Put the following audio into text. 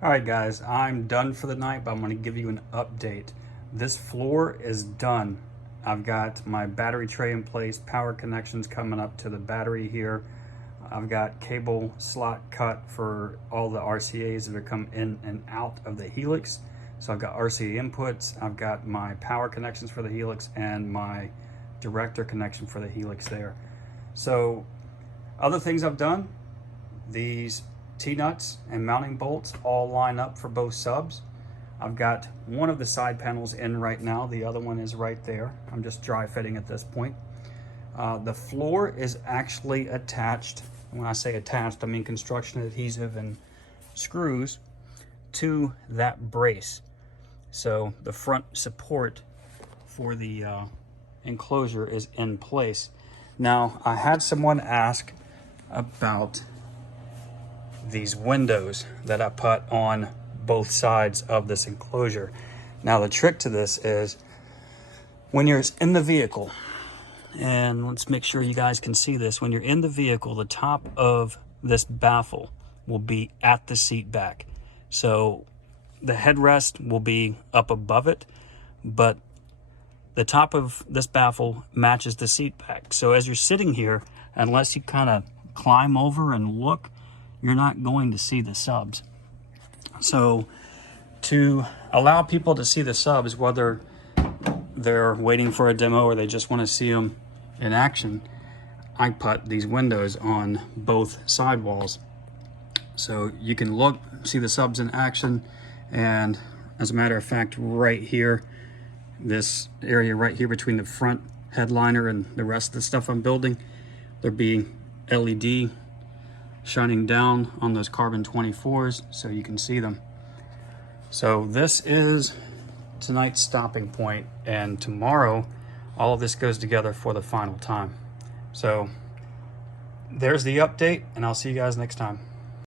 All right, guys, I'm done for the night, but I'm going to give you an update. This floor is done. I've got my battery tray in place, power connections coming up to the battery here. I've got cable slot cut for all the RCAs that are come in and out of the Helix. So I've got RCA inputs, I've got my power connections for the Helix and my director connection for the Helix there. So other things I've done, these T-nuts and mounting bolts all line up for both subs. I've got one of the side panels in right now. The other one is right there. I'm just dry fitting at this point. The floor is actually attached. When I say attached, I mean construction adhesive and screws to that brace. So the front support for the enclosure is in place. Now, I had someone ask about these windows that I put on both sides of this enclosure. Now, the trick to this is when you're in the vehicle, and let's make sure you guys can see this. When you're in the vehicle, the top of this baffle will be at the seat back. So the headrest will be up above it, but the top of this baffle matches the seat back. So as you're sitting here, unless you kind of climb over and look, you're not going to see the subs. So to allow people to see the subs, whether they're waiting for a demo or they just want to see them in action, I put these windows on both sidewalls. So you can look, see the subs in action, and as a matter of fact, right here, this area right here between the front headliner and the rest of the stuff I'm building, there'll be LED shining down on those carbon 24s so you can see them. So this is tonight's stopping point, and tomorrow all of this goes together for the final time. So there's the update, and I'll see you guys next time.